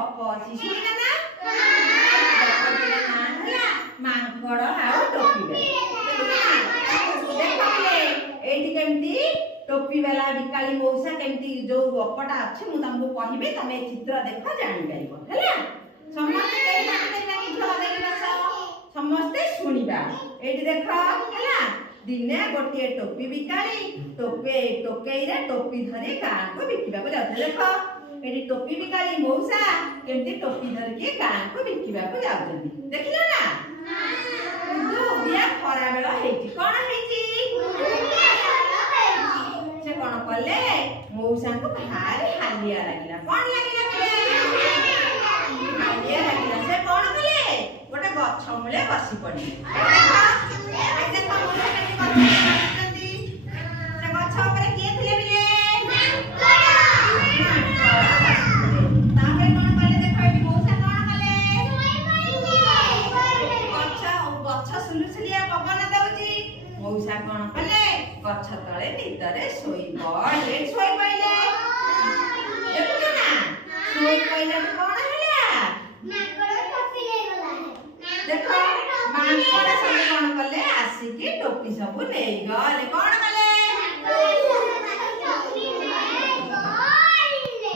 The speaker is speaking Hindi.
ଗପ ଅଛି ଶୁଣିବେ ନା ମାଙ୍କଡ ଆଉ ଟୋପି ବାଲା ଏଇଠି କେମିତି टोपी वाला बिकाली मौसा केमती जो गपटा अछि मु तुमको कहबे तमे चित्र देख जानि परिबो हैला समस्त कई माने कि झोला देखबा समस्त सुनिबा एठी देख हैला दिने गोटे टोपी बिकाली टोकेई रे टोपी धरे गां को बिकिबा को जाते देख एठी टोपी बिकाली मौसा केमती टोपी धर के गां को बिकिबा को जाउछन्ती देखिलो ना हां दिया खरा बेला हेची कोन हेची से कौन कले मौसा को भारी हालिया लगिला कौन लगिला हालिया लगिला से कौन कले गोटे गछ मूले बसी पड़ी देखो मौसा केति बसि से गछ ऊपर किए थिले बिले ताके कौन कले देखो एटी मौसा कौन कले गछ सुलुसुलिया पवन दउची मौसा कौन कले गछ तले निदरे सोई पड़े सोई पइले देखु ना सोई पइले तो कोन हैला मांकड़ टोपी ले गला है देखो मांकड़ सब कोन कले आसी की टोपी सब ले गले कोन कले